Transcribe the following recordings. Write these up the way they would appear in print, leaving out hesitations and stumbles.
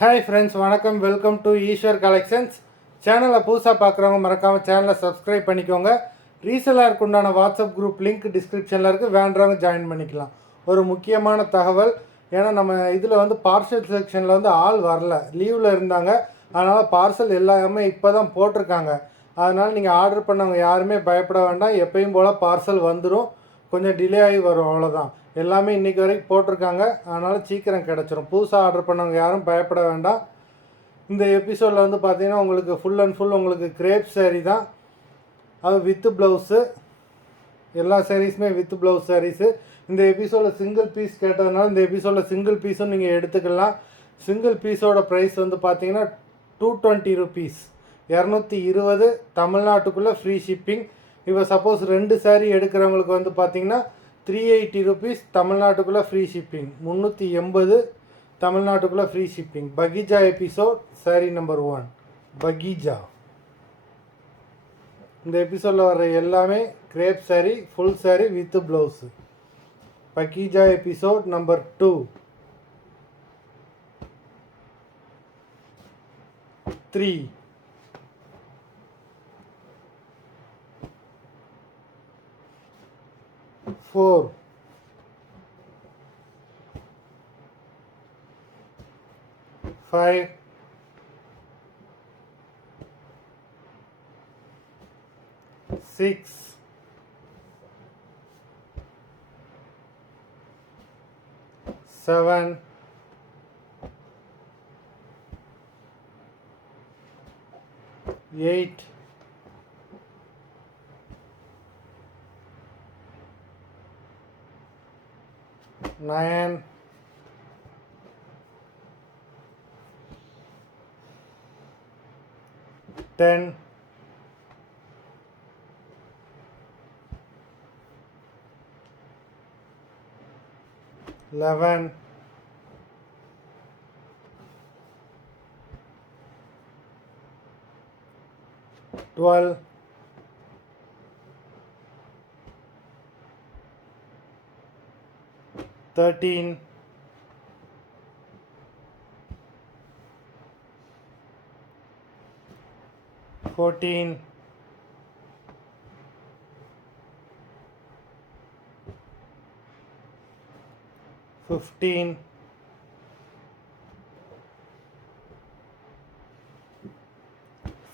Hi friends, வணக்கம். Welcome to Eswar collections. சேனலை புதுசாக பார்க்குறவங்க மறக்காமல் சேனலை சப்ஸ்கிரைப் பண்ணிக்கோங்க. ரீசெல்லருக்கு உண்டான வாட்ஸ்அப் குரூப் லிங்க் டிஸ்கிரிப்ஷனில் இருக்குது, வேண்டவங்க ஜாயின் பண்ணிக்கலாம். ஒரு முக்கியமான தகவல், ஏன்னா நம்ம இதில் பார்சல் செக்ஷனில் ஆள் வரல, லீவில் இருந்தாங்க. அதனால் பார்சல் எல்லாமே இப்போ தான் போட்டிருக்காங்க. அதனால் நீங்கள் ஆர்டர் பண்ணவங்க யாருமே பயப்பட வேண்டாம். எப்பயும் போல் பார்சல் வந்துடும், கொஞ்சம் டிலே ஆகி வரும், அவ்வளோதான். எல்லாமே இன்றைக்கி வரைக்கும் போட்டிருக்காங்க, அதனால் சீக்கிரம் கிடச்சிரும். புதுசாக ஆர்டர் பண்ணவங்க யாரும் பயப்பட வேண்டாம். இந்த எபிசோடில் பார்த்தீங்கன்னா உங்களுக்கு ஃபுல் அண்ட் ஃபுல் உங்களுக்கு கிரேப் சாரீ தான், அது வித்து ப்ளவுஸு. எல்லா சாரீஸுமே வித் ப்ளவுஸ் சாரீஸு. இந்த எபிசோடில் சிங்கிள் பீஸ் கேட்டதுனால இந்த எபிசோடில் சிங்கிள் பீஸும் நீங்கள் எடுத்துக்கலாம். சிங்கிள் பீஸோட ப்ரைஸ் பார்த்தீங்கன்னா 220 ருபீஸ், 220 தமிழ்நாட்டுக்குள்ளே ஃப்ரீ ஷிப்பிங். இப்போ சப்போஸ் 2 சாரீ எடுக்கிறவங்களுக்கு பார்த்தீங்கன்னா 380 ருபீஸ் தமிழ்நாட்டுக்குள்ளே ஃப்ரீ ஷிப்பிங், 380 தமிழ்நாட்டுக்குள்ளே free shipping. Pakeezah episode sari number 1 Pakeezah. இந்த எபிசோடில் வர்ற எல்லாமே crepe sari, full sari with blouse. Pakeezah episode number 2. 3 4 5 6 7 8 9 10 11 12 13 14 15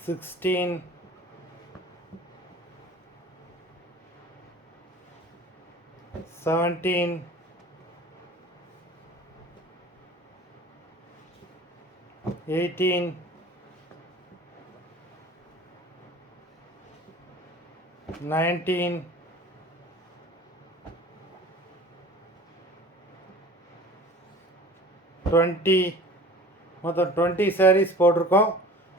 16 17 18 19 20 மொத்தம் 20 சாரீஸ் போட்டிருக்கோம்.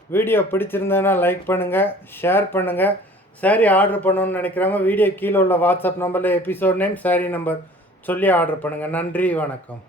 வீடியோ பிடிச்சிருந்ததுன்னா லைக் பண்ணுங்கள், ஷேர் பண்ணுங்கள். சாரீ ஆர்டர் பண்ணணும்னு நினைக்கிறவங்க வீடியோ கீழே உள்ள வாட்ஸ்அப் நம்பரில் எபிசோட் நேம், சாரீ நம்பர் சொல்லி ஆர்டர் பண்ணுங்கள். நன்றி, வணக்கம்.